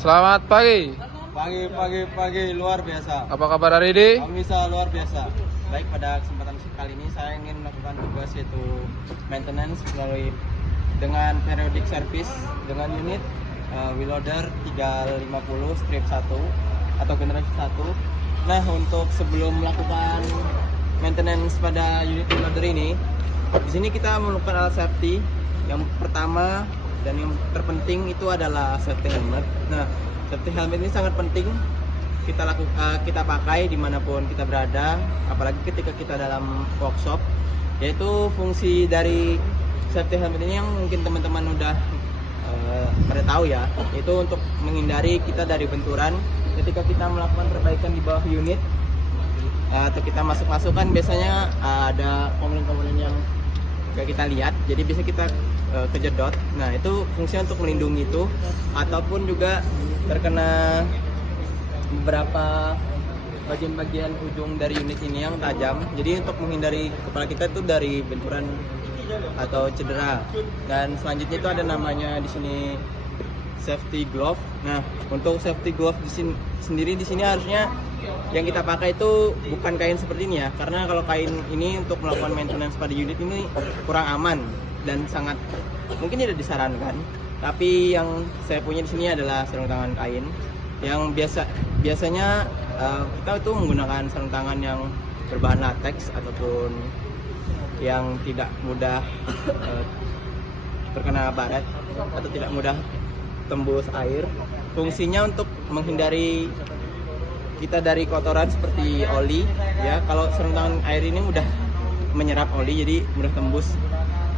Selamat pagi. Pagi luar biasa. Apa kabar hari ini? Bisa luar biasa. Baik, pada kesempatan kali ini saya ingin melakukan tugas yaitu maintenance melalui dengan periodic service dengan unit wheel loader 350 strip 1 atau generasi 1. Nah, untuk sebelum melakukan maintenance pada unit wheel loader ini, di sini kita melakukan alat safety. Yang pertama dan yang terpenting itu adalah safety helmet. Nah, safety helmet ini sangat penting kita pakai dimanapun kita berada, apalagi ketika kita dalam workshop. Yaitu fungsi dari safety helmet ini yang mungkin teman-teman udah pada tahu ya, itu untuk menghindari kita dari benturan ketika kita melakukan perbaikan di bawah unit atau kita masuk kan biasanya ada komponen-komponen yang gak kita lihat, jadi bisa kita kejedot. Nah, itu fungsinya untuk melindungi itu, ataupun juga terkena beberapa bagian-bagian ujung dari unit ini yang tajam. Jadi untuk menghindari kepala kita itu dari benturan atau cedera. Dan selanjutnya itu ada namanya di sini safety glove. Nah, untuk safety glove di sini harusnya yang kita pakai itu bukan kain seperti ini ya, karena kalau kain ini untuk melakukan maintenance pada unit ini kurang aman dan sangat mungkin tidak disarankan. Tapi yang saya punya di sini adalah sarung tangan kain yang biasanya kita itu menggunakan sarung tangan yang berbahan latex ataupun yang tidak mudah terkena baret atau tidak mudah tembus air. Fungsinya untuk menghindari kita dari kotoran seperti oli ya. Kalau sarung tangan air ini mudah menyerap oli, jadi mudah tembus.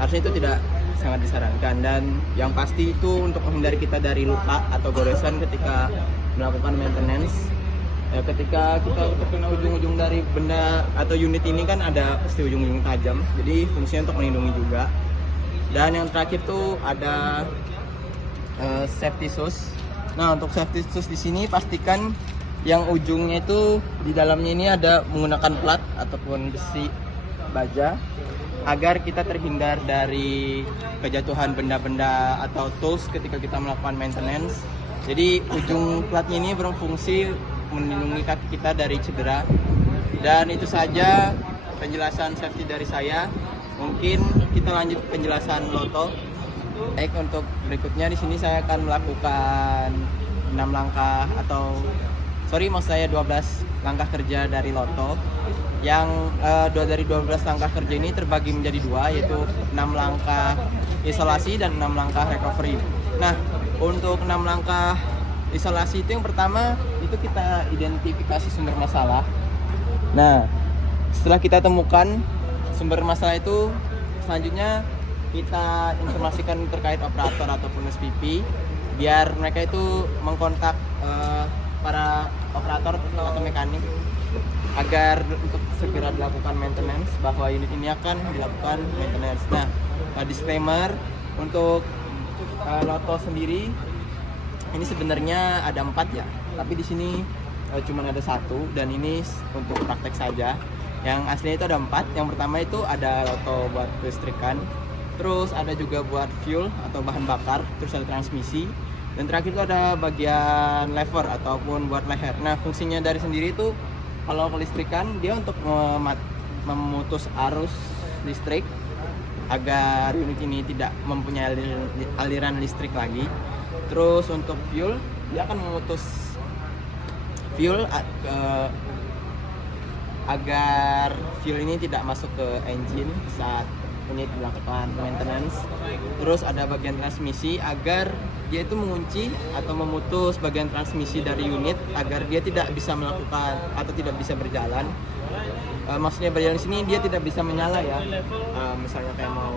Harusnya itu tidak sangat disarankan. Dan yang pasti itu untuk menghindari kita dari luka atau goresan ketika melakukan maintenance. Ketika kita terkena ujung-ujung dari benda atau unit ini kan ada pasti ujung-ujung tajam, jadi fungsinya untuk melindungi juga. Dan yang terakhir tuh ada safety shoes. Nah, untuk safety shoes di sini pastikan yang ujungnya itu di dalamnya ini ada menggunakan plat ataupun besi baja agar kita terhindar dari kejatuhan benda-benda atau tools ketika kita melakukan maintenance. Jadi ujung platnya ini berfungsi melindungi kaki kita dari cedera. Dan itu saja penjelasan safety dari saya. Mungkin kita lanjut penjelasan Loto. Baik, untuk berikutnya di sini saya akan melakukan 6 langkah atau maksud saya 12 langkah kerja dari Loto. Yang dari 12 langkah kerja ini terbagi menjadi 2, yaitu 6 langkah isolasi dan 6 langkah recovery. Nah, untuk 6 langkah isolasi itu yang pertama itu kita identifikasi sumber masalah. Nah, setelah kita temukan sumber masalah itu, selanjutnya kita informasikan terkait operator ataupun SPP biar mereka itu mengkontak para operator atau mekanik agar untuk segera dilakukan maintenance, bahwa unit ini akan dilakukan maintenance. Nah, disclaimer untuk Loto sendiri ini sebenarnya ada 4 ya, tapi di sini cuma ada 1 dan ini untuk praktek saja. Yang aslinya itu ada 4. Yang pertama itu ada Loto buat kelistrikan, terus ada juga buat fuel atau bahan bakar, terus ada transmisi, dan terakhir itu ada bagian lever ataupun buat leher. Nah, fungsinya dari sendiri itu kalau kelistrikan dia untuk memutus arus listrik agar unit ini tidak mempunyai aliran listrik lagi. Terus untuk fuel, dia akan memutus fuel agar fuel ini tidak masuk ke engine saat unit melakukan maintenance. Terus ada bagian transmisi agar dia itu mengunci atau memutus bagian transmisi dari unit agar dia tidak bisa melakukan atau tidak bisa berjalan. Maksudnya berjalan di sini dia tidak bisa menyala ya. Misalnya kayak mau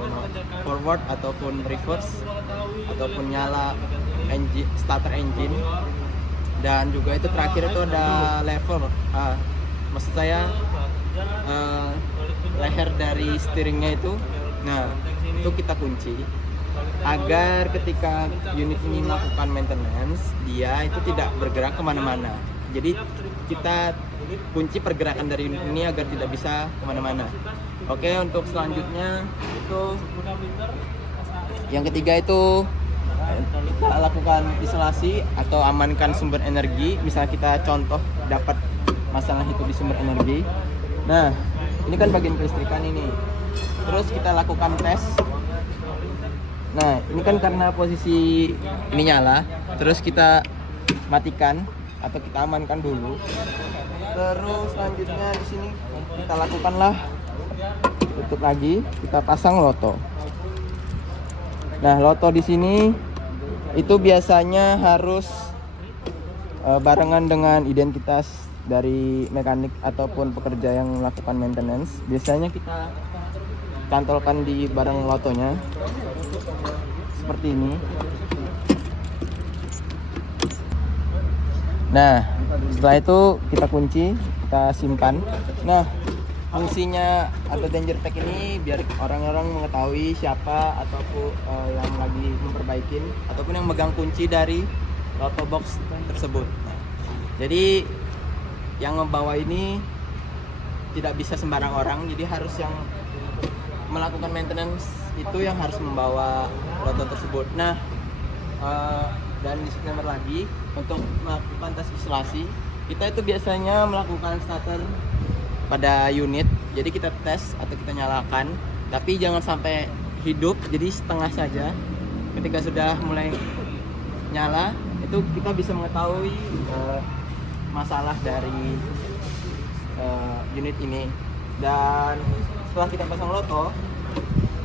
forward ataupun reverse ataupun nyala engine, starter engine. Dan juga itu terakhir itu ada lever. Maksud saya leher dari steeringnya itu. Nah, itu kita kunci agar ketika unit ini melakukan maintenance dia itu tidak bergerak kemana-mana. Jadi kita kunci pergerakan dari unit ini agar tidak bisa kemana-mana. Oke, untuk selanjutnya itu yang ketiga itu kita lakukan isolasi atau amankan sumber energi. Misalnya kita contoh dapat masalah itu di sumber energi. Nah, ini kan bagian kelistrikan ini. Terus kita lakukan tes. Nah, ini kan karena posisi ini nyala, terus kita matikan atau kita amankan dulu. Terus selanjutnya di sini kita lakukanlah tutup lagi, kita pasang loto. Nah, loto di sini itu biasanya harus barengan dengan identitas dari mekanik ataupun pekerja yang melakukan maintenance. Biasanya kita cantolkan di barang lotonya seperti ini. Nah, setelah itu kita kunci, kita simpan. Nah, fungsinya atau danger tag ini biar orang-orang mengetahui siapa ataupun yang lagi memperbaikin ataupun yang megang kunci dari loto box tersebut. Nah, jadi yang membawa ini tidak bisa sembarang orang, jadi harus yang melakukan maintenance itu yang harus membawa loto tersebut. Nah, dan disclaimer lagi, untuk melakukan tes isolasi kita itu biasanya melakukan starter pada unit, jadi kita tes atau kita nyalakan, tapi jangan sampai hidup, jadi setengah saja. Ketika sudah mulai nyala, itu kita bisa mengetahui masalah dari unit ini. Dan setelah kita pasang loto,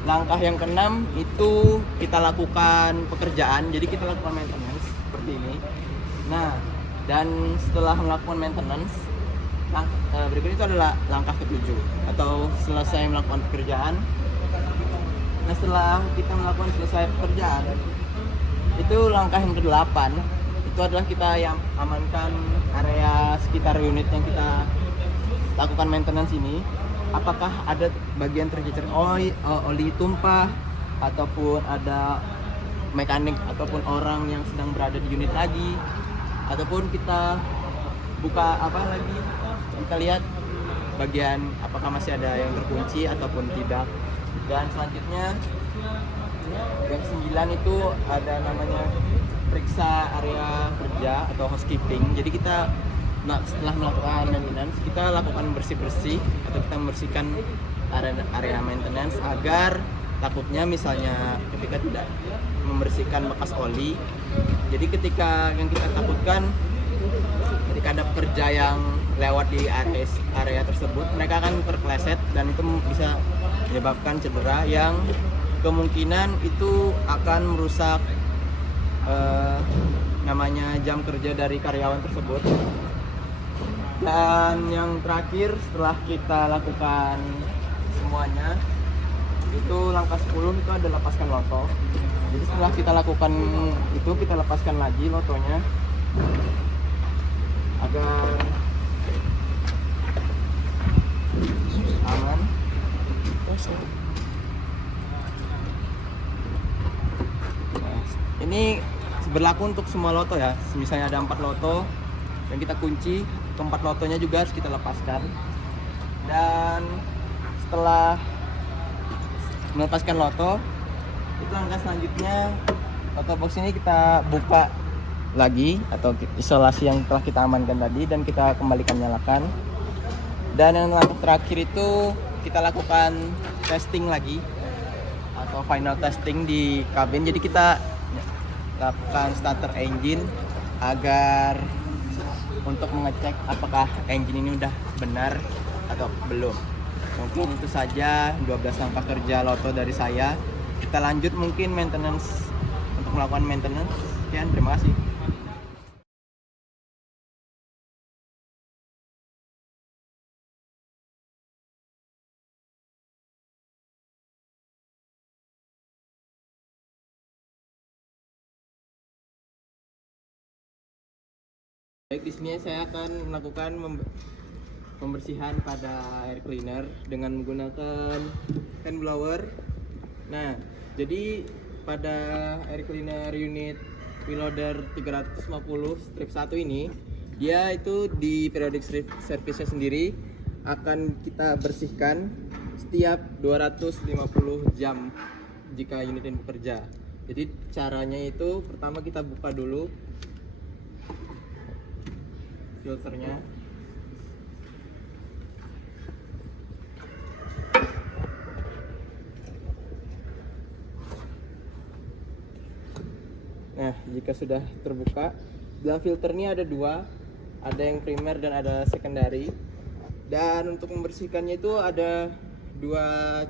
langkah yang keenam itu kita lakukan pekerjaan, jadi kita lakukan maintenance seperti ini. Nah, dan setelah melakukan maintenance, berikut itu adalah langkah ketujuh atau selesai melakukan pekerjaan. Nah, setelah kita melakukan selesai pekerjaan, itu langkah yang ke-8 itu adalah kita yang amankan area sekitar unit yang kita lakukan maintenance ini. Apakah ada bagian tercecer oli tumpah, ataupun ada mekanik ataupun orang yang sedang berada di unit lagi, ataupun kita buka apa lagi, kita lihat bagian apakah masih ada yang terkunci ataupun tidak. Dan selanjutnya yang 9 itu ada namanya periksa area kerja atau housekeeping. Jadi kita setelah melakukan maintenance, kita lakukan bersih-bersih atau kita membersihkan area maintenance agar takutnya misalnya ketika tidak membersihkan bekas oli, jadi ketika yang kita takutkan ketika ada pekerja yang lewat di area tersebut, mereka akan terpleset dan itu bisa menyebabkan cedera yang kemungkinan itu akan merusak namanya jam kerja dari karyawan tersebut. Dan yang terakhir, setelah kita lakukan semuanya, itu langkah 10 itu ada lepaskan loto. Jadi setelah kita lakukan itu, kita lepaskan lagi lotonya agar aman. Nah, ini berlaku untuk semua loto ya. Misalnya ada 4 loto yang kita kunci, keempat lotonya juga harus kita lepaskan. Dan setelah melepaskan loto, itu langkah selanjutnya loto box ini kita buka lagi atau isolasi yang telah kita amankan tadi dan kita kembalikan nyalakan. Dan yang langkah terakhir itu kita lakukan testing lagi atau final testing di kabin. Jadi kita lakukan starter engine agar untuk mengecek apakah engine ini udah benar atau belum. Mungkin itu saja 12 langkah kerja loto dari saya. Kita lanjut mungkin maintenance, untuk melakukan maintenance. Sekian, terima kasih. Baik, di sini saya akan melakukan pembersihan pada air cleaner dengan menggunakan hand blower. Nah, jadi pada air cleaner unit Preloader 350 strip 1 ini, dia itu di periodic service-nya sendiri akan kita bersihkan setiap 250 jam jika unit ini bekerja. Jadi caranya itu pertama kita buka dulu filternya. Nah, jika sudah terbuka, dalam filter ini ada dua, ada yang primer dan ada secondary. Dan untuk membersihkannya itu ada dua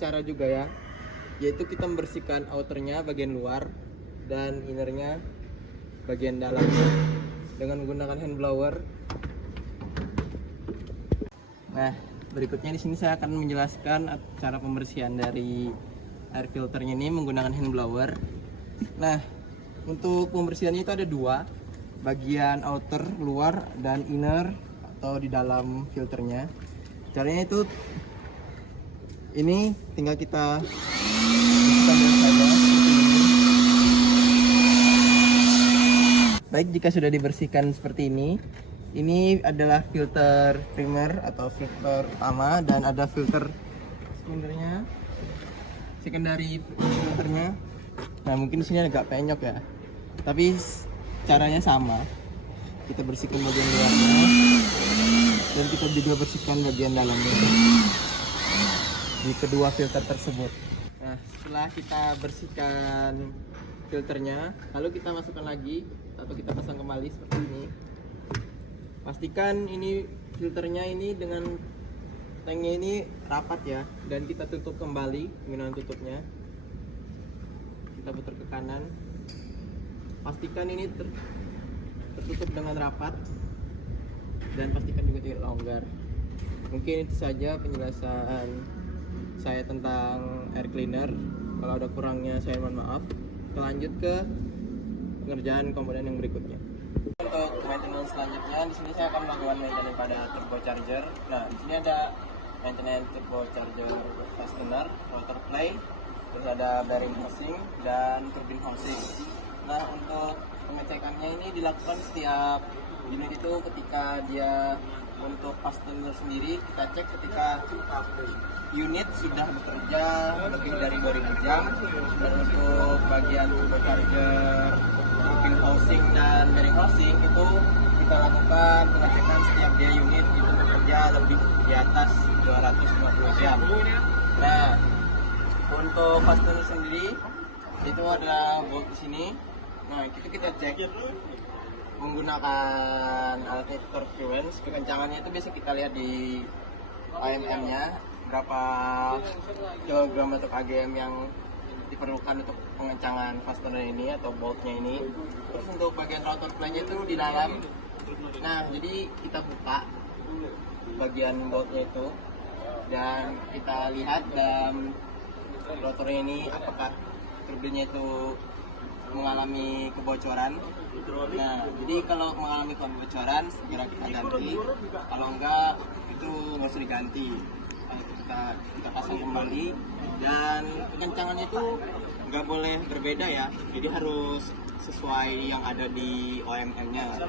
cara juga ya, yaitu kita membersihkan outernya bagian luar dan innernya bagian dalam dengan menggunakan hand blower. Nah, berikutnya di sini saya akan menjelaskan cara pembersihan dari air filternya ini menggunakan hand blower. Nah, untuk pembersihannya itu ada dua, bagian outer luar dan inner atau di dalam filternya. Caranya itu ini tinggal kita bersihkan dulu saja seperti ini. Baik, jika sudah dibersihkan seperti ini adalah filter primer atau filter utama dan ada filter secondary filternya. Nah, mungkin di sini agak penyok ya, tapi caranya sama. Kita bersihkan bagian luarnya dan kita juga bersihkan bagian dalamnya di kedua filter tersebut. Nah, setelah kita bersihkan filternya, lalu kita masukkan lagi atau kita pasang kembali seperti ini. Pastikan ini filternya ini dengan tanknya ini rapat ya, dan kita tutup kembali menggunakan tutupnya. Kita putar ke kanan, pastikan ini tertutup dengan rapat dan pastikan juga tidak longgar. Mungkin itu saja penjelasan saya tentang air cleaner. Kalau ada kurangnya saya mohon maaf. Kita lanjut ke pengerjaan komponen yang berikutnya. Untuk maintenance selanjutnya, di sini saya akan melakukan maintenance pada turbocharger. Nah, di sini ada maintenance turbocharger fastener, rotor play, terus ada bearing housing dan turbine housing. Nah, untuk pengecekannya ini dilakukan setiap unit itu ketika dia untuk fastener sendiri kita cek ketika unit sudah bekerja lebih dari 2000 jam, dan untuk bagian turbocharger, turbine housing dan bearing housing itu kita lakukan pengecekan setiap dia unit itu bekerja lebih di atas 250 jam. Nah, untuk fastener sendiri itu ada bolt di sini. Nah, itu kita cek menggunakan alternator frequency. Kekencangannya itu biasa kita lihat di AMM-nya, berapa kilogram atau kgm yang diperlukan untuk pengencangan fastener ini atau boltnya ini. Terus untuk bagian rotor play-nya itu di dalam. Nah, jadi kita buka bagian boltnya itu dan kita lihat dalam rotornya ini apakah turbinnya itu mengalami kebocoran. Nah, jadi kalau mengalami kebocoran segera kita ganti, kalau enggak itu nggak usah diganti. Kita pasang kembali, dan kekencangannya itu nggak boleh berbeda ya, jadi harus sesuai yang ada di OMM-nya.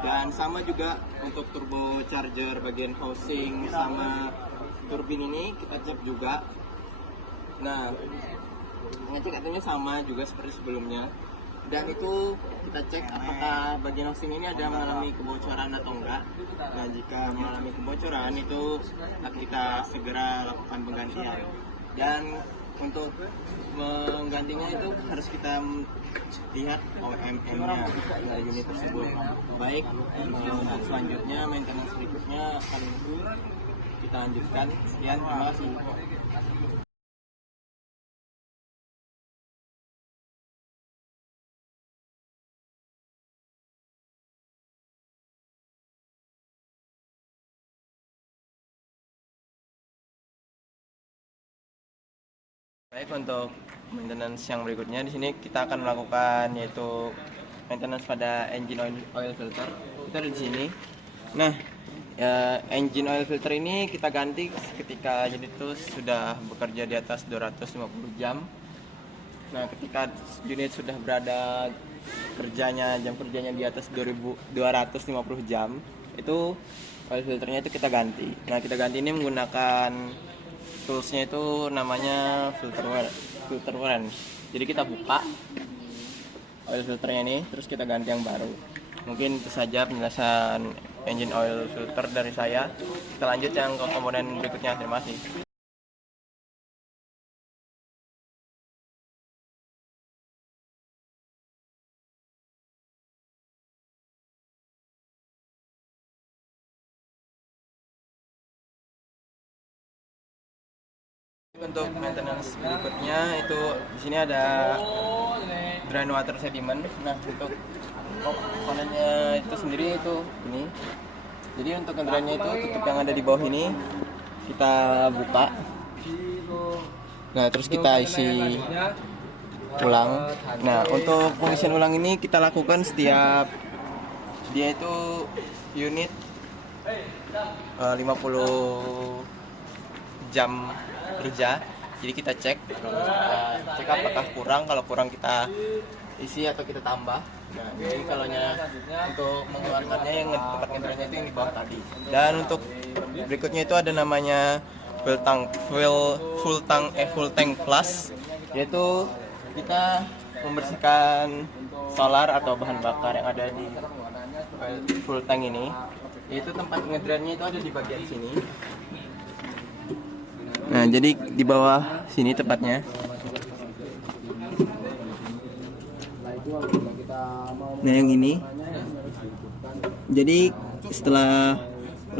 Dan sama juga untuk turbocharger bagian housing sama turbin ini kita cek juga. Nah, pengecekannya sama juga seperti sebelumnya, dan itu kita cek apakah bagian housing ini ada mengalami kebocoran atau enggak. Nah, jika mengalami kebocoran itu kita segera lakukan penggantian, dan untuk menggantinya itu harus kita lihat OMM-nya dari unit tersebut. Baik, untuk selanjutnya maintenance berikutnya akan kita lanjutkan. Sekian, terima kasih. Baik, untuk maintenance yang berikutnya di sini kita akan melakukan yaitu maintenance pada engine oil filter. Itu ada di sini. Nah, engine oil filter ini kita ganti ketika unit itu sudah bekerja di atas 250 jam. Nah, ketika unit sudah berada jam kerjanya di atas 250 jam, itu oil filternya itu kita ganti. Nah, kita ganti ini menggunakan toolsnya itu namanya filter wear. filter orange. Jadi kita buka oil filternya ini, terus kita ganti yang baru. Mungkin itu saja penjelasan engine oil filter dari saya. Kita lanjut yang ke komponen berikutnya. Terima kasih. Untuk maintenance berikutnya itu di sini ada drain water sediment. Nah, untuk komponennya itu sendiri itu ini. Jadi untuk drainnya itu tutup yang ada di bawah ini kita buka. Nah, terus kita isi ulang. Nah, untuk pengisian ulang ini kita lakukan setiap dia itu unit 50 jam kerja. Jadi kita cek apakah kurang. Kalau kurang kita isi atau kita tambah. Nah, jadi kalau untuk mengeluarkannya yang tempat ngedrainnya itu yang di bawah tadi. Dan untuk berikutnya itu ada namanya full tank flush, yaitu kita membersihkan solar atau bahan bakar yang ada di full tank ini. Yaitu tempat ngedrainnya itu ada di bagian sini. Nah, jadi di bawah sini tepatnya. Nah, yang ini. Jadi setelah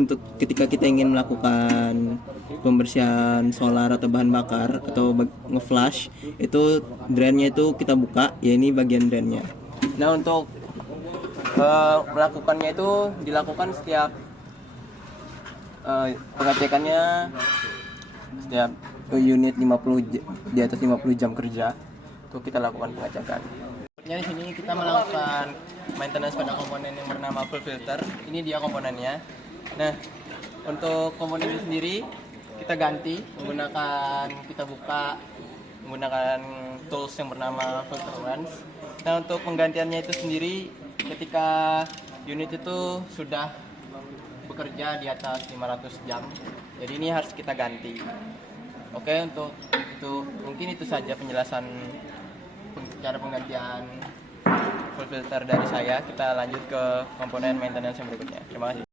untuk ketika kita ingin melakukan pembersihan solar atau bahan bakar atau nge-flush, itu drainnya itu kita buka, ya ini bagian drainnya. Nah, untuk melakukannya itu dilakukan setiap pengecekannya setiap unit 50 di atas 50 jam kerja itu kita lakukan pengecekan. Di sini kita melakukan maintenance pada komponen yang bernama full filter. Ini dia komponennya. Nah, untuk komponen ini sendiri kita ganti kita buka menggunakan tools yang bernama filter orange. Nah, untuk penggantiannya itu sendiri ketika unit itu sudah bekerja di atas 500 jam. Jadi ini harus kita ganti. Oke, untuk itu mungkin itu saja penjelasan cara penggantian full filter dari saya. Kita lanjut ke komponen maintenance yang berikutnya. Terima kasih.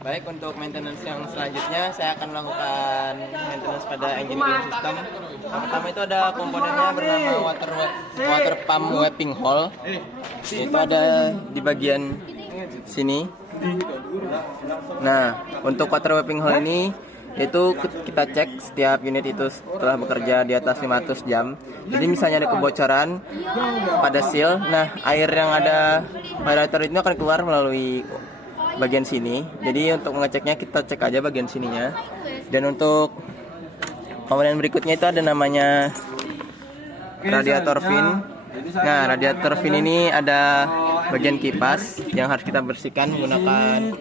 Baik, untuk maintenance yang selanjutnya saya akan melakukan maintenance pada engine cooling system. Yang pertama itu ada komponennya bernama water pump wrapping hole. Itu ada di bagian sini. Nah, untuk water wrapping hole ini itu kita cek setiap unit itu setelah bekerja di atas 500 jam. Jadi misalnya ada kebocoran pada seal, nah air yang ada pada radiator itu akan keluar melalui bagian sini. Jadi untuk mengeceknya kita cek aja bagian sininya. Dan untuk komponen berikutnya itu ada namanya radiator fin. Nah, radiator fin ini ada bagian kipas yang harus kita bersihkan menggunakan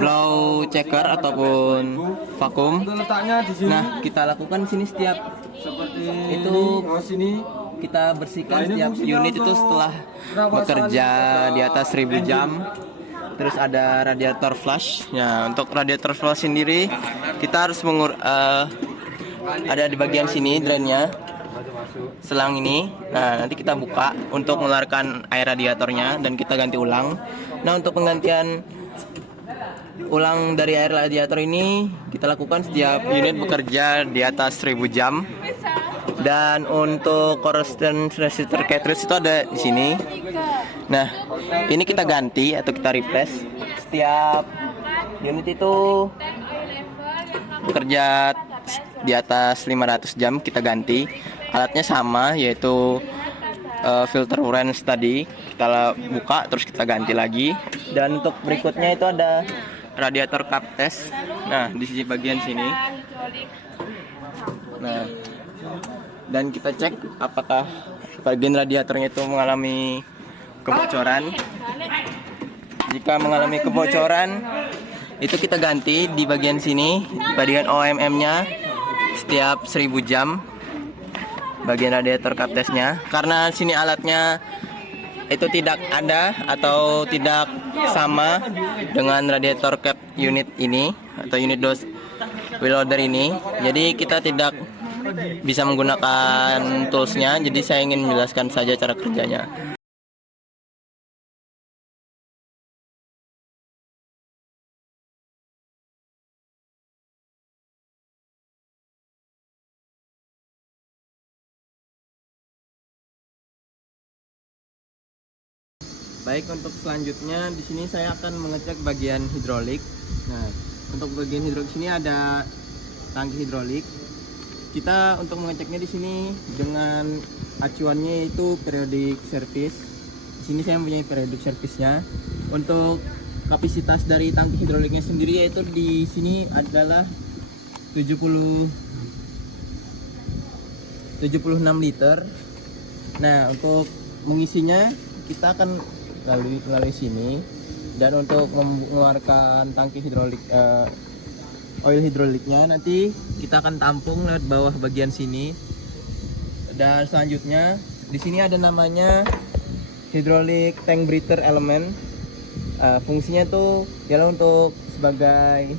blow checker ataupun vakum. Nah, kita lakukan sini setiap itu kita bersihkan setiap unit itu setelah bekerja di atas 1000 jam. Terus ada radiator flush. Nah, untuk radiator flush sendiri kita harus ada di bagian sini drainnya, selang ini. Nah, nanti kita buka untuk mengeluarkan air radiatornya dan kita ganti ulang. Nah, untuk penggantian ulang dari air radiator ini kita lakukan setiap unit bekerja di atas 1000 jam. Dan untuk corrosion resistor cartridge itu ada di sini. Nah, ini kita ganti atau kita replace setiap unit itu bekerja di atas 500 jam kita ganti. Alatnya sama, yaitu filter orange tadi kita buka terus kita ganti lagi. Dan untuk berikutnya itu ada radiator cap test. Nah, di sisi bagian sini. Nah, dan kita cek apakah bagian radiatornya itu mengalami kebocoran. Jika mengalami kebocoran, itu kita ganti di bagian sini, bagian OMM-nya setiap 1000 jam bagian radiator cap testnya, karena sini alatnya itu tidak ada atau tidak sama dengan radiator cap unit ini atau unit dos wheel loader ini. Jadi kita tidak bisa menggunakan toolsnya, jadi saya ingin menjelaskan saja cara kerjanya. Baik, untuk selanjutnya di sini saya akan mengecek bagian hidrolik. Nah, untuk bagian hidrolik sini ada tangki hidrolik. Kita untuk mengeceknya di sini dengan acuannya itu periodic service. Di sini saya mempunyai periodic service-nya. Untuk kapasitas dari tangki hidroliknya sendiri yaitu di sini adalah 76 liter. Nah, untuk mengisinya kita akan melalui sini, dan untuk mengeluarkan tangki hidrolik oil hidroliknya nanti kita akan tampung lewat bawah bagian sini. Dan selanjutnya di sini ada namanya hydraulic tank breather element. Fungsinya tuh ialah untuk sebagai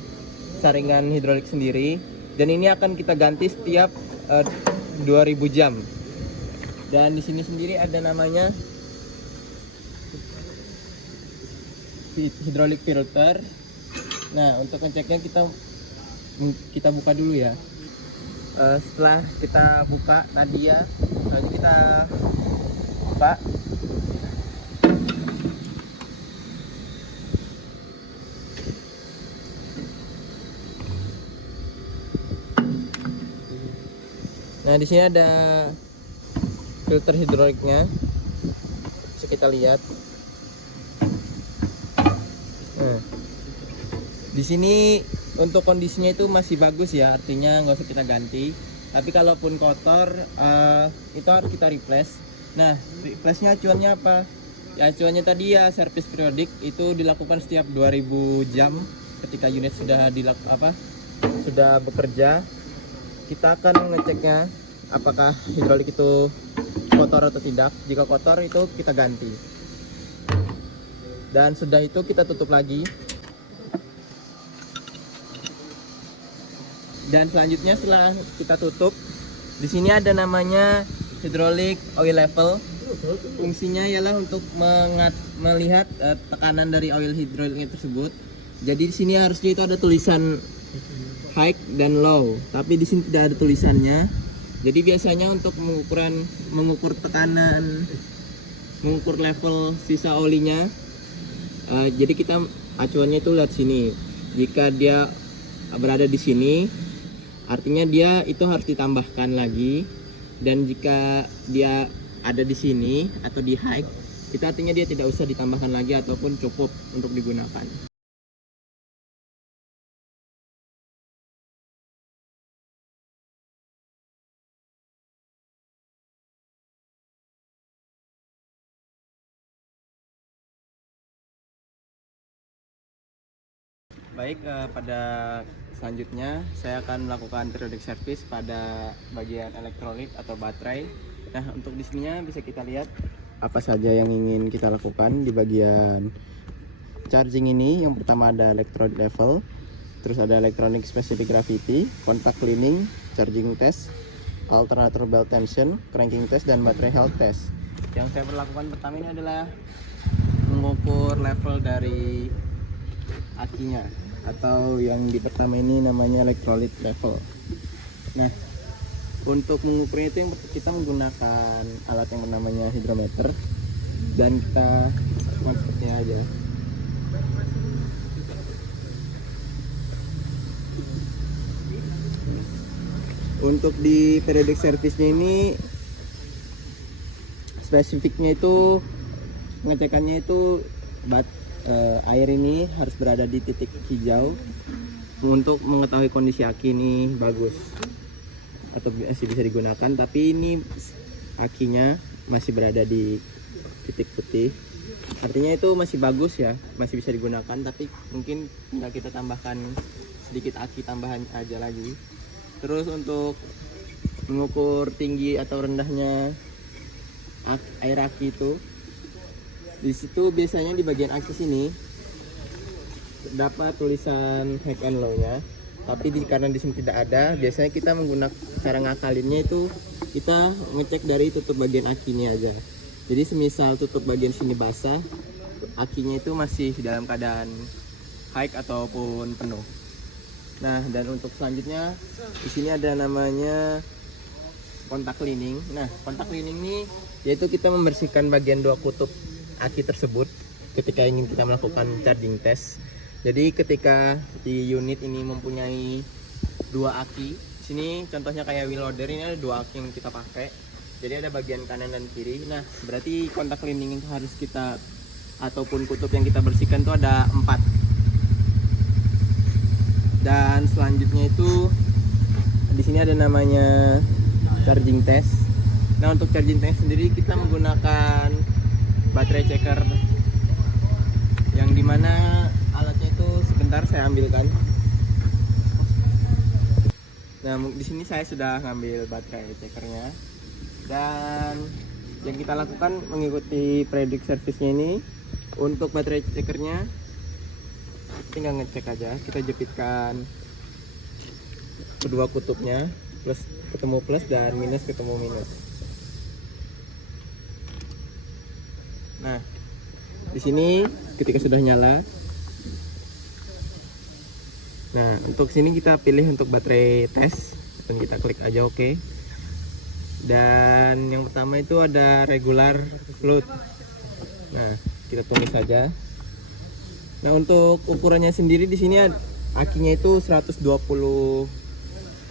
saringan hidrolik sendiri, dan ini akan kita ganti setiap 2000 jam. Dan di sini sendiri ada namanya hydraulic filter. Nah, untuk ngeceknya kita buka dulu ya. Setelah kita buka tadi ya, kita buka. Nah, di sini ada filter hidroliknya, bisa kita lihat. Nah, di sini untuk kondisinya itu masih bagus ya, artinya nggak usah kita ganti. Tapi kalaupun kotor, itu harus kita replace. Nah, replace-nya acuannya apa? Ya, acuannya tadi ya service periodik, itu dilakukan setiap 2000 jam. Ketika unit sudah sudah bekerja, kita akan ngeceknya apakah hidrolik itu kotor atau tidak. Jika kotor itu kita ganti. Dan sudah itu kita tutup lagi. Dan selanjutnya setelah kita tutup, di sini ada namanya hydraulic oil level. Fungsinya ialah untuk melihat tekanan dari oil hidroliknya tersebut. Jadi di sini harusnya itu ada tulisan high dan low, tapi di sini tidak ada tulisannya. Jadi biasanya untuk mengukur tekanan, mengukur level sisa olinya, jadi kita acuannya itu lihat sini. Jika dia berada di sini, artinya dia itu harus ditambahkan lagi. Dan jika dia ada di sini atau di high, itu artinya dia tidak usah ditambahkan lagi ataupun cukup untuk digunakan. Baik, pada selanjutnya saya akan melakukan periodic service pada bagian elektrolit atau baterai. Nah, untuk di sininya bisa kita lihat apa saja yang ingin kita lakukan di bagian charging ini. Yang pertama ada electrolyte level, terus ada electronic specific gravity, contact cleaning, charging test, alternator belt tension, cranking test, dan baterai health test. Yang saya lakukan pertama ini adalah mengukur level dari akinya, atau yang di pertama ini namanya electrolyte level. Nah, untuk mengukurnya itu kita menggunakan alat yang bernamanya hidrometer, dan kita lakukan seperti aja. Untuk di periodic service-nya ini spesifiknya itu pengecekannya itu air ini harus berada di titik hijau untuk mengetahui kondisi aki ini bagus atau masih bisa digunakan. Tapi ini akinya masih berada di titik putih, artinya itu masih bagus ya, masih bisa digunakan. Tapi mungkin tinggal kita tambahkan sedikit aki tambahan aja lagi. Terus untuk mengukur tinggi atau rendahnya air aki itu, di situ biasanya di bagian aki sini dapat tulisan high and low-nya. Tapi karena di sini tidak ada, biasanya kita menggunakan cara ngakalinnya itu kita ngecek dari tutup bagian akinya aja. Jadi semisal tutup bagian sini basah, akinya itu masih dalam keadaan high ataupun penuh. Nah, dan untuk selanjutnya di sini ada namanya kontak cleaning. Nah, kontak cleaning ini yaitu kita membersihkan bagian dua kutub aki tersebut ketika ingin kita melakukan charging test. Jadi ketika di unit ini mempunyai dua aki, sini contohnya kayak wheel loader, ini ada dua aki yang kita pakai. Jadi ada bagian kanan dan kiri. Nah, berarti kontak cleaning itu harus kita ataupun kutub yang kita bersihkan itu ada 4. Dan selanjutnya itu di sini ada namanya charging test. Nah, untuk charging test sendiri kita menggunakan baterai checker yang dimana alatnya itu sebentar saya ambilkan. Nah, di sini saya sudah ngambil baterai checkernya, dan yang kita lakukan mengikuti predik servisnya ini. Untuk baterai checkernya tinggal ngecek aja, kita jepitkan kedua kutubnya, plus ketemu plus dan minus ketemu minus. Nah, di sini ketika sudah nyala, nah untuk sini kita pilih untuk baterai tes dan kita klik aja oke. Dan yang pertama itu ada regular float. Nah, kita tulis saja. Nah, untuk ukurannya sendiri di sini akinya itu 120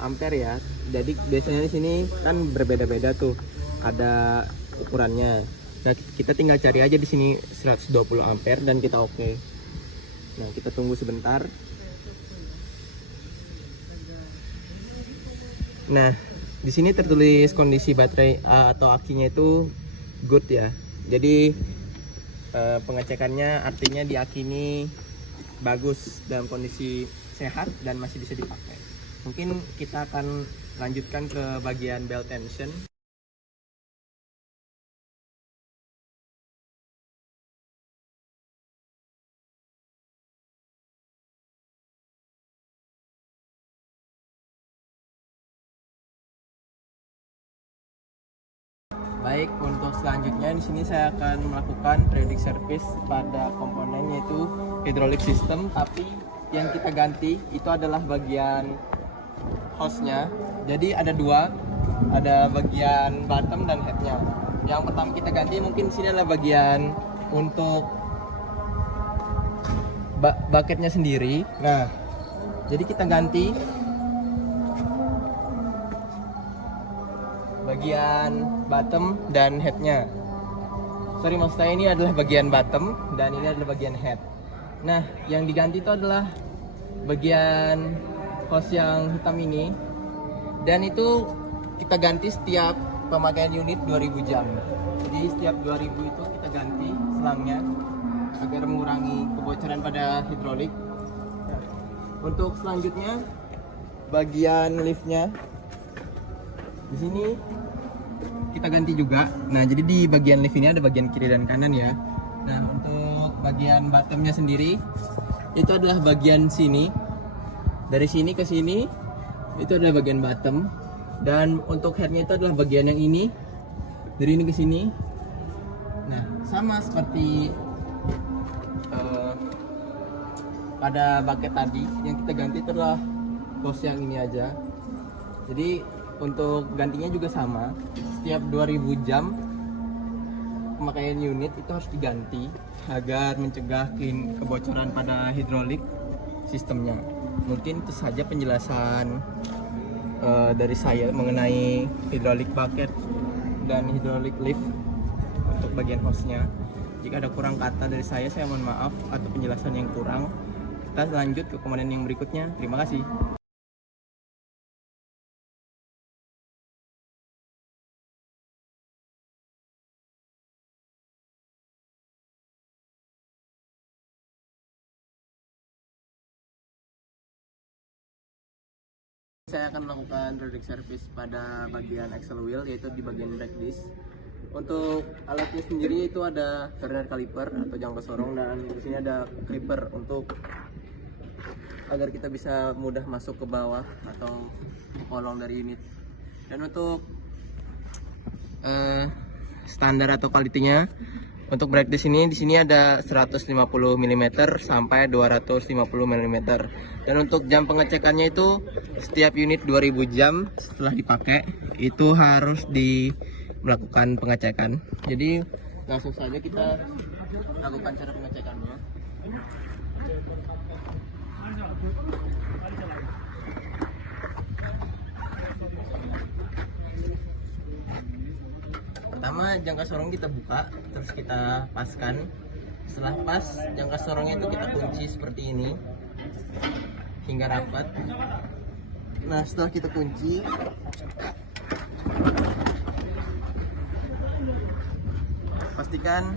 ampere ya. Jadi biasanya di sini kan berbeda-beda tuh ada ukurannya. Nah, kita tinggal cari aja di sini 120 ampere dan kita oke. Nah, kita tunggu sebentar. Nah, di sini tertulis kondisi baterai atau akinya itu good ya. Jadi pengecekannya artinya di aki ini bagus, dalam kondisi sehat dan masih bisa dipakai. Mungkin kita akan lanjutkan ke bagian belt tension. Baik, untuk selanjutnya di sini saya akan melakukan predik service pada komponen yaitu hydraulic system, tapi yang kita ganti itu adalah bagian hose-nya. Jadi ada dua, ada bagian bottom dan head-nya. Yang pertama kita ganti mungkin di sini adalah bagian untuk bucketnya sendiri. Nah, jadi kita ganti bagian bottom dan headnya. Sorry, maksud saya ini adalah bagian bottom dan ini adalah bagian head. Nah, yang diganti itu adalah bagian hose yang hitam ini, dan itu kita ganti setiap pemakaian unit 2000 jam. Jadi setiap 2000 itu kita ganti selangnya agar mengurangi kebocoran pada hidrolik. Nah, untuk selanjutnya bagian liftnya di sini kita ganti juga. Nah, jadi di bagian lift ini ada bagian kiri dan kanan ya. Nah, untuk bagian bottomnya sendiri itu adalah bagian sini, dari sini ke sini itu adalah bagian bottom, dan untuk headnya itu adalah bagian yang ini, dari ini ke sini. Nah, sama seperti pada bucket tadi, yang kita ganti itu adalah hose yang ini aja. Jadi untuk gantinya juga sama, setiap 2000 jam pemakaian unit itu harus diganti agar mencegah kebocoran pada hidrolik sistemnya. Mungkin itu saja penjelasan dari saya mengenai hidrolik bucket dan hidrolik lift untuk bagian hose-nya. Jika ada kurang kata dari saya mohon maaf, atau penjelasan yang kurang. Kita lanjut ke komponen yang berikutnya. Terima kasih. Saya akan melakukan periodic service pada bagian axle wheel, yaitu di bagian brake disc. Untuk alatnya sendiri itu ada Vernier caliper atau jangka sorong, dan di sini ada clipper untuk agar kita bisa mudah masuk ke bawah atau ke kolong dari unit. Dan untuk standar atau kualitinya, untuk brake disc ini di sini ada 150 mm sampai 250 mm. Dan untuk jam pengecekannya itu setiap unit 2000 jam setelah dipakai itu harus melakukan pengecekan. Jadi langsung saja kita lakukan cara pengecekannya. Pertama, jangka sorong kita buka, terus kita paskan. Setelah pas, jangka sorongnya itu kita kunci seperti ini hingga rapat. Nah, setelah kita kunci, pastikan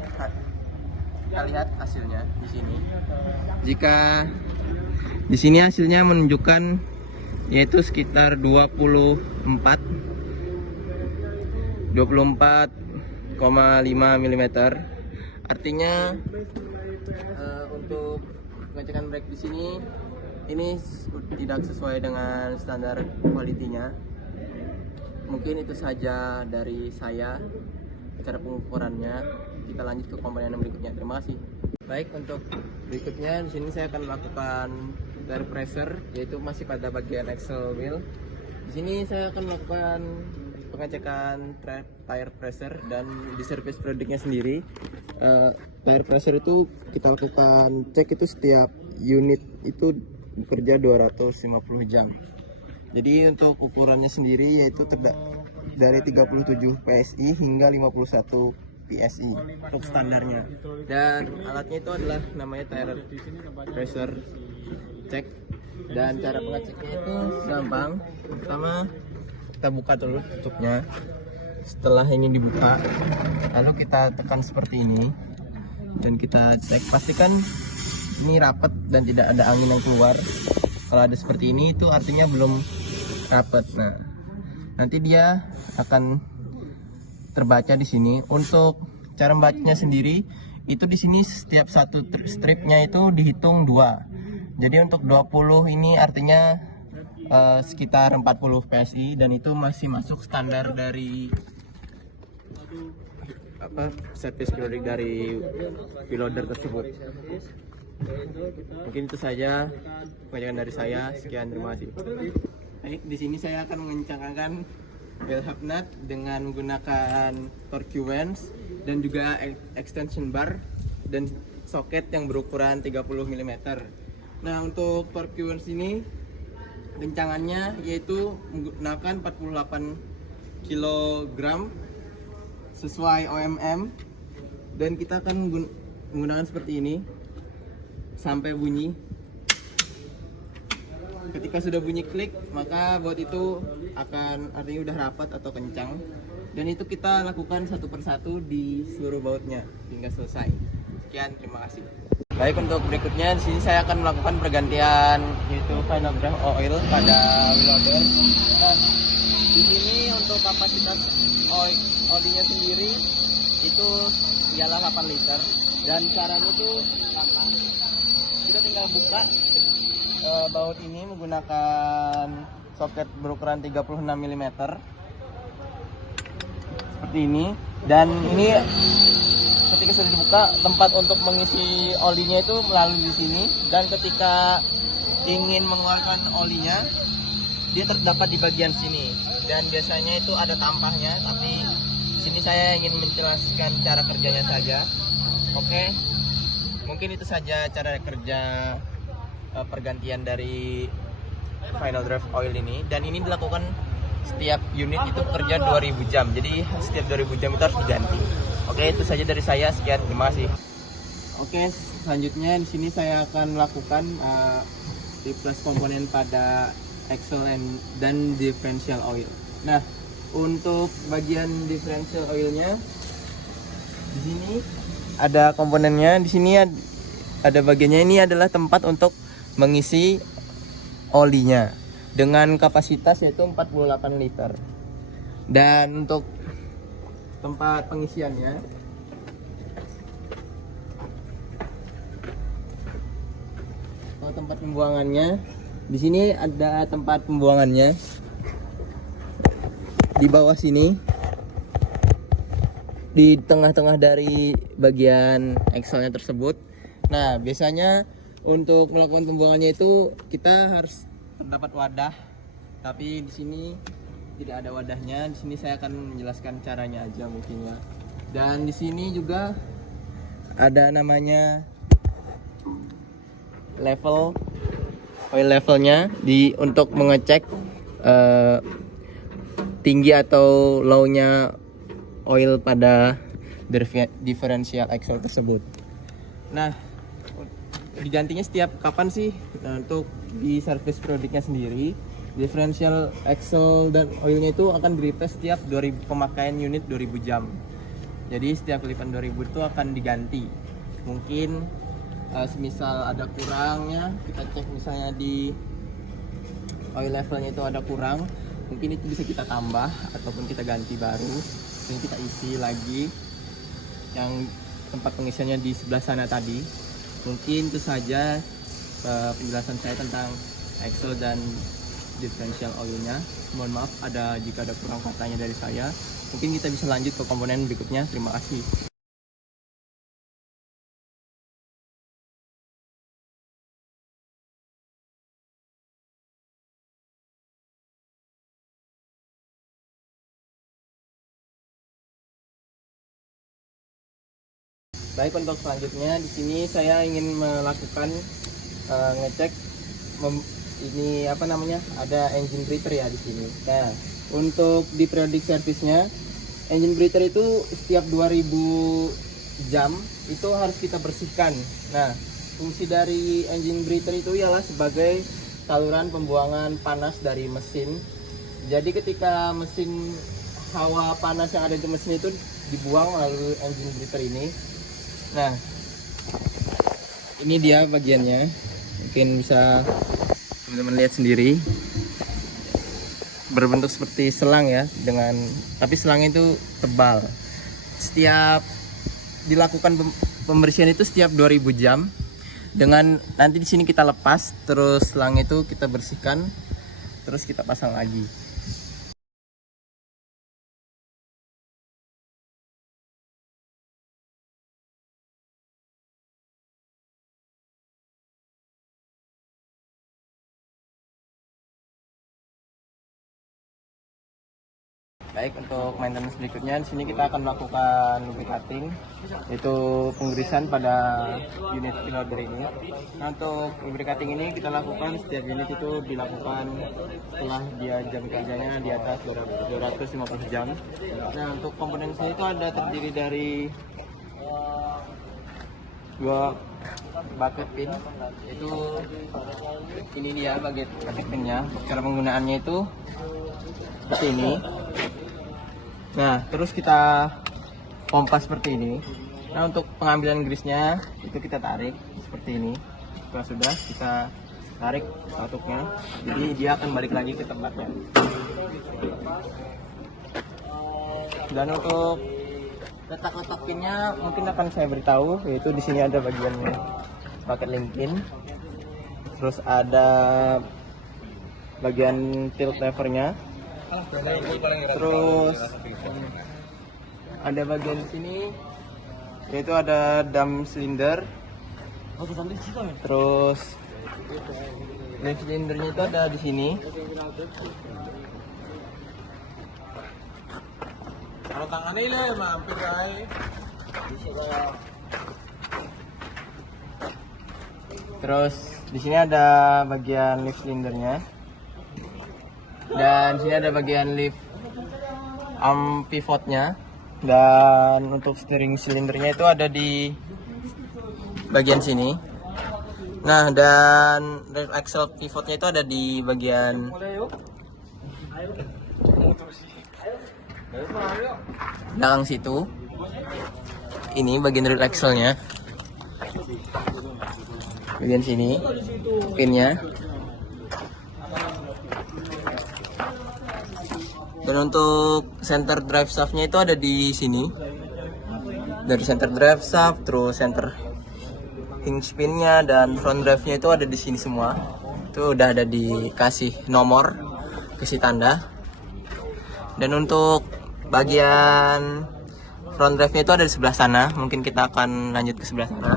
kita lihat hasilnya di sini. Jika di sini hasilnya menunjukkan yaitu sekitar 24,5 mm, artinya untuk pengecekan brake di sini ini tidak sesuai dengan standar kualitinya. Mungkin itu saja dari saya cara pengukurannya. Kita lanjut ke komponen yang berikutnya. Terima kasih. Baik, untuk berikutnya di sini saya akan melakukan tire pressure, yaitu masih pada bagian axle wheel. Di sini saya akan melakukan pengecekan tire pressure dan di service produknya sendiri. Tire pressure itu kita lakukan cek itu setiap unit itu bekerja 250 jam. Jadi untuk ukurannya sendiri yaitu dari 37 PSI hingga 51 PSI untuk standarnya. Dan alatnya itu adalah namanya tire pressure check. Dan cara pengeceknya itu gampang. Pertama, kita buka dulu tutupnya. Setelah ini dibuka, lalu kita tekan seperti ini dan kita cek, pastikan ini rapat dan tidak ada angin yang keluar. Kalau ada seperti ini itu artinya belum rapat. Nah, nanti dia akan terbaca di sini. Untuk cara membacanya sendiri itu di sini setiap satu stripnya itu dihitung 2. Jadi untuk 20 ini artinya sekitar 40 PSI, dan itu masih masuk standar dari service periodic dari wheel loader tersebut. Mungkin itu saja pengecekan dari saya. Sekian, terima kasih. Baik, di sini saya akan mengencangkan wheel hub nut dengan menggunakan torque wrench dan juga extension bar dan soket yang berukuran 30 mm. Nah, untuk torque wrench ini kencangannya yaitu menggunakan 48 kg sesuai OMM, dan kita akan menggunakan seperti ini sampai bunyi. Ketika sudah bunyi klik, maka baut itu akan artinya udah rapat atau kencang, dan itu kita lakukan satu persatu di seluruh bautnya hingga selesai. Sekian, terima kasih. Baik, untuk berikutnya di sini saya akan melakukan pergantian yaitu final draft oil pada wheel loader. Nah, di sini untuk kapasitas olinya sendiri itu ialah 8 liter, dan caranya itu gampang. Kita tinggal buka baut ini menggunakan soket berukuran 36 mm seperti ini, dan ini ketika sudah dibuka, tempat untuk mengisi olinya itu melalui di sini, dan ketika ingin mengeluarkan olinya dia terdapat di bagian sini, dan biasanya itu ada tampahnya, tapi di sini saya ingin menjelaskan cara kerjanya saja. Oke, mungkin itu saja cara kerja pergantian dari final draft oil ini, dan ini dilakukan setiap unit itu bekerja 2000 jam, jadi setiap 2000 jam itu harus diganti. Oke, itu saja dari saya. Sekian, terima kasih. Oke, selanjutnya di sini saya akan melakukan replace komponen pada axle dan differential oil. Nah, untuk bagian differential oilnya di sini ada komponennya. Di sini ada bagiannya, ini adalah tempat untuk mengisi olinya. dengan kapasitas yaitu 48 liter. Dan untuk tempat pengisiannya, kalau tempat pembuangannya, di sini ada tempat pembuangannya di bawah sini, di tengah-tengah dari bagian axle-nya tersebut. Nah, biasanya untuk melakukan pembuangannya itu kita harus terdapat wadah, tapi di sini tidak ada wadahnya. Di sini saya akan menjelaskan caranya aja mungkin ya. Dan di sini juga ada namanya level, oil levelnya untuk mengecek tinggi atau low-nya oil pada differential axle tersebut. Nah, digantinya setiap kapan sih? Nah, untuk di service periodiknya sendiri, differential axle dan oilnya itu akan di-replace setiap 2000 pemakaian unit 2000 jam. Jadi setiap kelipan 2000 itu akan diganti. Mungkin semisal ada kurangnya, kita cek misalnya di oil levelnya itu ada kurang, mungkin itu bisa kita tambah ataupun kita ganti baru. Ini kita isi lagi yang tempat pengisiannya di sebelah sana tadi. Mungkin itu saja penjelasan saya tentang axle dan differential oilnya. Mohon maaf jika ada kurang katanya dari saya. Mungkin kita bisa lanjut ke komponen berikutnya. Terima kasih. Baik, untuk selanjutnya di sini saya ingin melakukan ngecek ini apa namanya, ada engine breather ya di sini. Nah, untuk di periodic service-nya, engine breather itu setiap 2000 jam itu harus kita bersihkan. Nah, fungsi dari engine breather itu ialah sebagai saluran pembuangan panas dari mesin. Jadi ketika mesin, hawa panas yang ada di mesin itu dibuang melalui engine breather ini. Nah, ini dia bagiannya, mungkin bisa teman-teman lihat sendiri, berbentuk seperti selang ya, tapi selangnya itu tebal. Setiap dilakukan pembersihan itu setiap 2000 jam. Dengan nanti di sini kita lepas, terus selang itu kita bersihkan, terus kita pasang lagi. Baik, untuk maintenance berikutnya di sini kita akan melakukan lubricating, yaitu penggerisan pada unit preloader ini. Nah, untuk lubricating ini kita lakukan setiap unit itu dilakukan setelah dia jam kerjanya di atas 250 jam. Nah, untuk komponen sini itu ada terdiri dari dua bucket pin. Itu ini dia bucket pinnya. Cara penggunaannya itu seperti ini. Nah, terus kita pompa seperti ini. Nah, untuk pengambilan grease-nya itu kita tarik seperti ini. Setelah sudah kita tarik tutupnya, jadi dia akan balik lagi ke tempatnya. Dan untuk letak-letak pinnya mungkin akan saya beritahu, yaitu di sini ada bagiannya bucket link pin. Terus ada bagian tilt levernya. Terus ada bagian sini, yaitu ada dam cylinder. Terus dam cylindernya itu ada di sini. Kalau tangannya ini mampir guys. Terus di sini ada bagian leaf cylindernya. Dan sini ada bagian leaf arm pivotnya, dan untuk steering silindernya itu ada di bagian sini. Nah, dan rear axle pivotnya itu ada di bagian belakang situ. Ini bagian rear axle-nya, bagian sini pinnya. Dan untuk center drive shaftnya itu ada di sini. Dari center drive shaft, terus center hinge pinnya dan front drive-nya itu ada di sini semua. Itu udah ada dikasih nomor, kasih tanda. Dan untuk bagian front drive-nya itu ada di sebelah sana. Mungkin kita akan lanjut ke sebelah sana.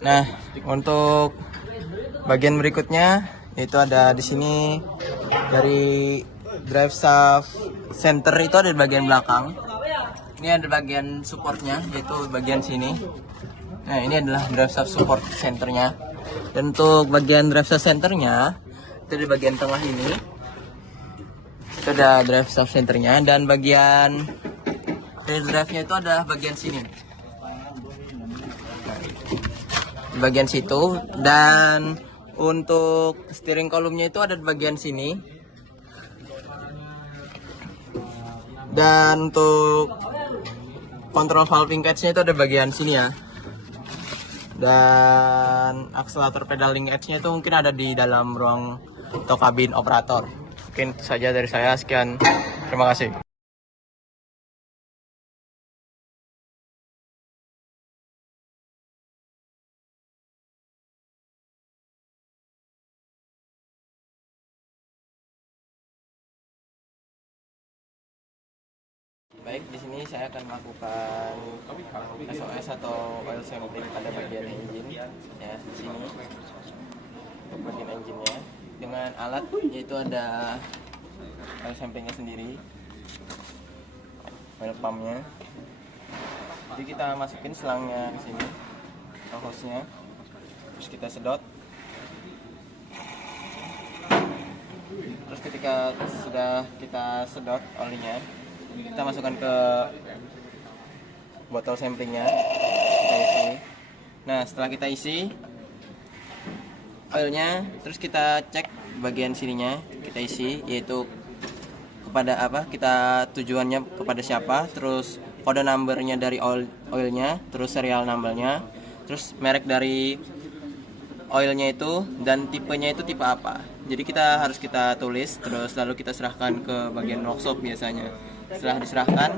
Nah, untuk bagian berikutnya itu ada di sini. Dari drive shaft center itu ada di bagian belakang. Ini ada bagian supportnya, yaitu bagian sini. Nah, ini adalah drive shaft support centernya. Dan untuk bagian drive shaft centernya itu di bagian tengah ini. Itu ada drive shaft centernya, dan bagian rear drive-nya itu ada bagian sini. Di bagian situ. Dan untuk steering column-nya itu ada di bagian sini. Dan untuk kontrol valving catch-nya itu ada bagian sini ya. Dan akselerator pedaling edge-nya itu mungkin ada di dalam ruang atau kabin operator. Mungkin itu saja dari saya. Sekian. Terima kasih. Baik, di sini saya akan melakukan SOS atau oil sampling pada bagian engine ya, di sini untuk bagian engine-nya dengan alat, yaitu ada oil samplingnya sendiri, oil pumpnya. Jadi kita masukin selangnya di sini, hose-nya, terus kita sedot. Terus ketika sudah kita sedot olinya, kita masukkan ke botol samplingnya, kita isi. Nah, setelah kita isi oilnya, terus kita cek bagian sininya, kita isi, yaitu kepada apa, kita tujuannya kepada siapa, terus kode numbernya dari oilnya, terus serial numbernya, terus merek dari oilnya itu, dan tipenya itu tipe apa. Jadi kita harus kita tulis, terus lalu kita serahkan ke bagian workshop biasanya. Setelah diserahkan,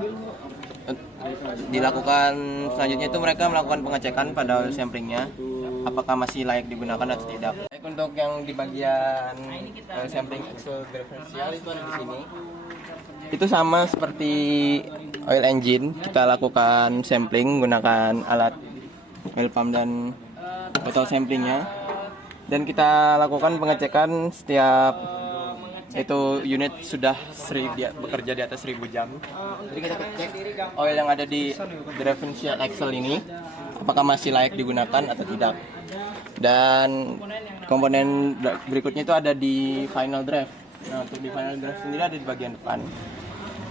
dilakukan selanjutnya itu mereka melakukan pengecekan pada oil samplingnya, apakah masih layak digunakan atau tidak. Baik, untuk yang di bagian oil sampling axle differential itu ada di sini. Itu sama seperti oil engine, kita lakukan sampling menggunakan alat oil pump dan botol samplingnya, dan kita lakukan pengecekan setiap itu unit sudah bekerja di atas 1000 jam. Jadi kita cek oil yang ada di differential axle ini apakah masih layak digunakan atau tidak. Dan komponen berikutnya itu ada di final drive. Nah, untuk di final drive sendiri ada di bagian depan.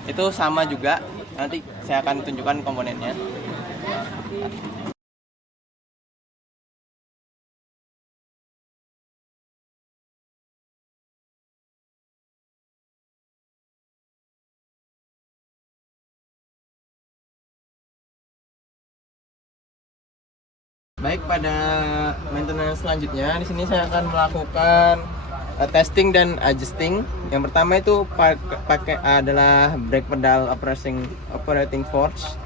Itu sama juga, nanti saya akan tunjukkan komponennya. Baik, pada maintenance selanjutnya di sini saya akan melakukan testing dan adjusting. Yang pertama itu pakai adalah brake pedal operating force.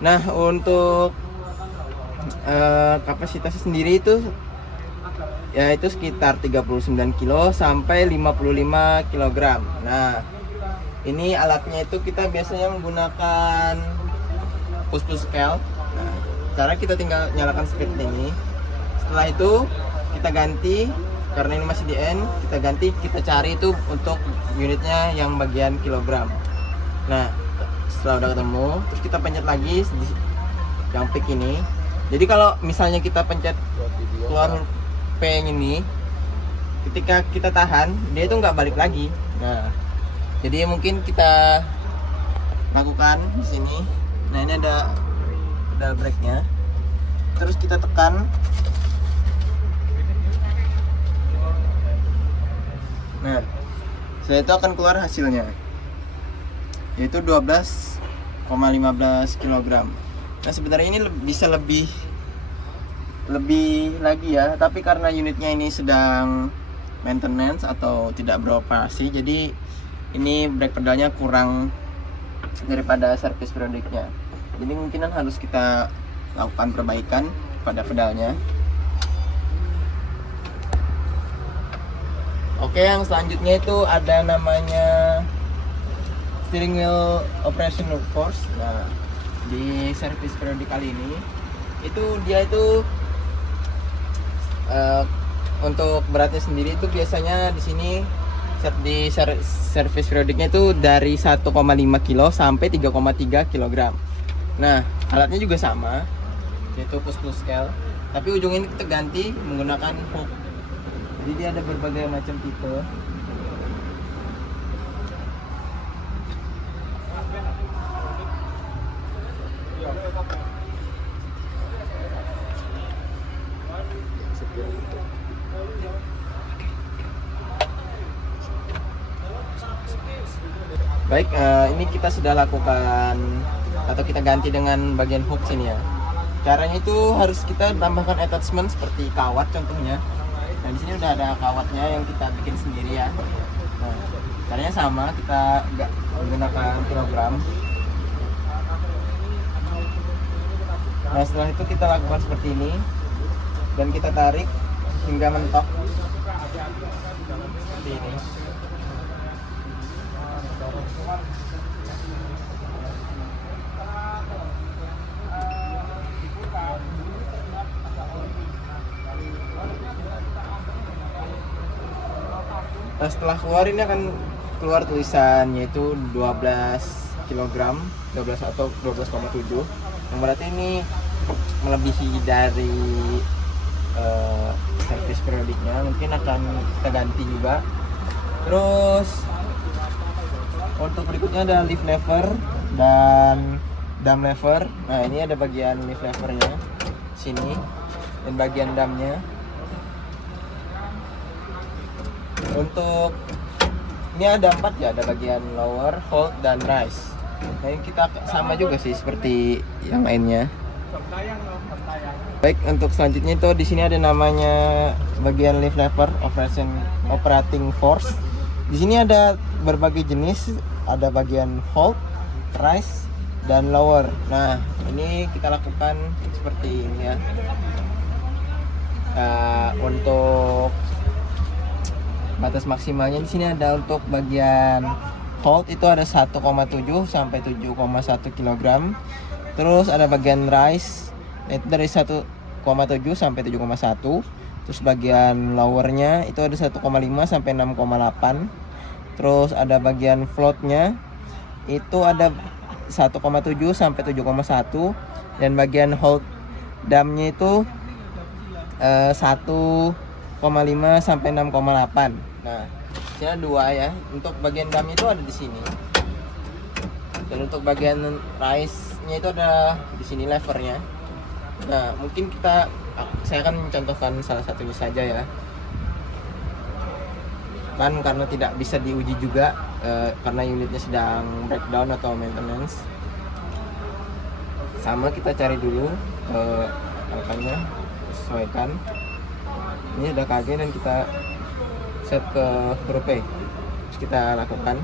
Nah, untuk kapasitasnya sendiri itu yaitu sekitar 39 kilo sampai 55 kg. Nah, ini alatnya itu kita biasanya menggunakan push scale. Nah, cara kita tinggal nyalakan speed ini. Setelah itu kita ganti, karena ini masih di N, kita ganti, kita cari itu untuk unitnya yang bagian kilogram. Nah, setelah udah ketemu, terus kita pencet lagi di yang peak ini. Jadi kalau misalnya kita pencet keluar huruf P yang ini, ketika kita tahan, dia itu nggak balik lagi. Nah, jadi mungkin kita lakukan di sini. Nah, ini ada pedal brake-nya. Terus kita tekan. Nah, setelah itu akan keluar hasilnya, yaitu 12,15 kg. Nah, sebenarnya ini bisa lebih lagi ya, tapi karena unitnya ini sedang maintenance atau tidak beroperasi, jadi ini brake pedalnya kurang daripada servis periodiknya. Jadi mungkinan harus kita lakukan perbaikan pada pedalnya. Oke, yang selanjutnya itu ada namanya steering wheel operation force. Nah, di servis periodik kali ini dia itu untuk beratnya sendiri itu biasanya di sini di servis periodiknya itu dari 1,5 kilo sampai 3,3 kg. Nah, alatnya juga sama, yaitu push scale, tapi ujung ini kita ganti menggunakan hook. Jadi dia ada berbagai macam tipe. Baik, ini kita sudah lakukan atau kita ganti dengan bagian hook sini ya. Caranya itu harus kita tambahkan attachment seperti kawat contohnya. Nah, di sini udah ada kawatnya yang kita bikin sendiri ya. Nah, caranya sama, kita nggak menggunakan program. Nah, setelah itu kita lakukan seperti ini dan kita tarik hingga mentok seperti ini. Nah, setelah keluar ini akan keluar tulisan yaitu 12 kg, 12 atau 12,7, yang berarti ini melebihi dari servis periodiknya. Mungkin akan kita ganti juga. Terus untuk berikutnya ada leaf lever dan dam lever. Nah, ini ada bagian leaf levernya sini dan bagian damnya. Untuk ini ada 4 ya, ada bagian lower, hold, dan rise. Nah, ini kita sama juga sih seperti yang lainnya. Baik, untuk selanjutnya itu di sini ada namanya bagian leaf lever operating force. Di sini ada berbagai jenis, ada bagian hold, rise, dan lower. Nah, ini kita lakukan seperti ini ya. Untuk batas maksimalnya di sini ada untuk bagian hold itu ada 1,7 sampai 7,1 kg. Terus ada bagian rise itu dari 1,7 sampai 7,1. Terus bagian lowernya itu ada 1,5 sampai 6,8. Terus ada bagian floatnya itu ada 1,7 sampai 7,1, dan bagian hold damnya itu 1,5 sampai 6,8. Nah, ini ada 2 ya. Untuk bagian damnya itu ada di sini. Dan untuk bagian rise-nya itu ada di sini levernya. Nah, mungkin saya akan mencontohkan salah satunya saja ya. Kan karena tidak bisa diuji juga karena unitnya sedang breakdown atau maintenance. Sama, kita cari dulu angkanya, sesuaikan. Ini ada KG dan kita set ke huruf P. Terus kita lakukan.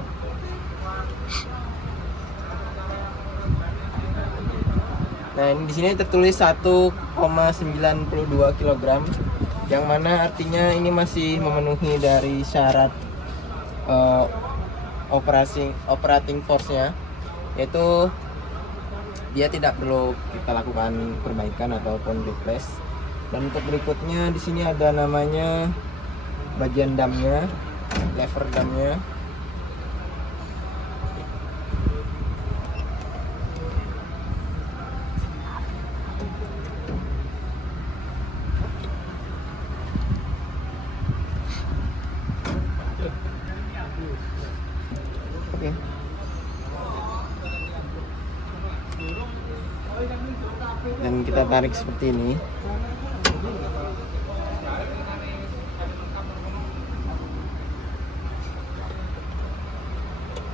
Nah, ini di sini tertulis 1,92 kg, yang mana artinya ini masih memenuhi dari syarat operating force-nya, yaitu dia tidak perlu kita lakukan perbaikan ataupun replace. Dan untuk berikutnya di sini ada namanya bagian damnya, lever damnya. Oke. Dan kita tarik seperti ini.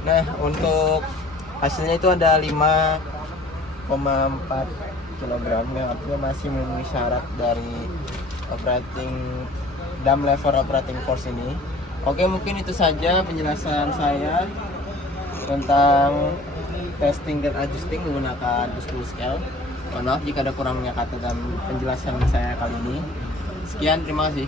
Nah, untuk hasilnya itu ada 5,4 kg, yang artinya masih memenuhi syarat dari operating dam lever operating force ini. Oke, mungkin itu saja penjelasan saya tentang testing dan adjusting menggunakan bus scale. Mohon maaf jika ada kurangnya kata dalam penjelasan saya kali ini. Sekian, terima kasih.